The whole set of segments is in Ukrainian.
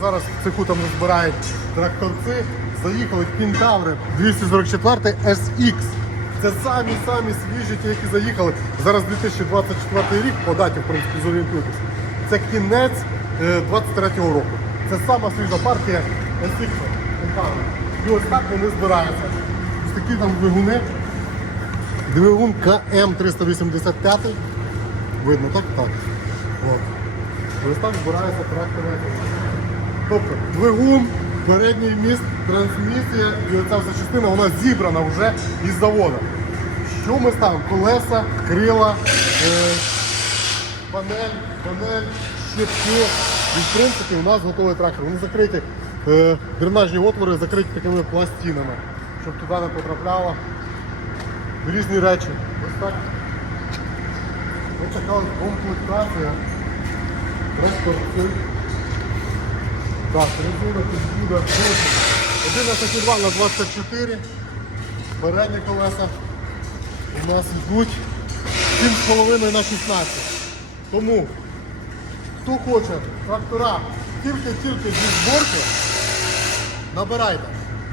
зараз в цеху там збирають тракторці. Заїхали Кентаври 244 SX. Це самі самі свіжі, ті, які заїхали. Зараз 2024 рік, по даті, в принципі, зорієнтуйтесь. Це кінець е, 23-го року. Це сама свіжа партія SX. І ось так вони збираються. Ось такі там двигуни. Двигун КМ385. Видно, так? Так. От. Ось так збирається трактор. Тобто двигун, передній міст, трансмісія і оця вся частина вона зібрана вже із заводу. Що ми ставимо? Колеса, крила, е, панель, панель, щитки. І в принципі у нас готовий трактор. Вони закриті, е, дренажні отвори закриті такими пластинами, щоб туди не потрапляло різні речі. Ось так. Ось така комплектація. Тракторців. Так, резина буде 11,2 на 24. Передні колеса у нас йдуть 7,5 на 16. Тому, хто хоче трактора тільки-тільки зі зборки, набирайте.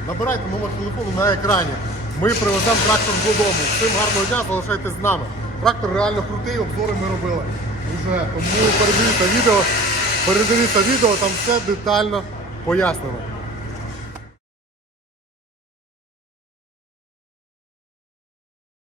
Набирайте номер телефону на екрані. Ми привеземо трактор додому. Всім гарного дня, залишайтесь з нами. Трактор реально крутий, обзори ми робили. Уже. Тому передивіться відео, передивіться відео, там все детально пояснено.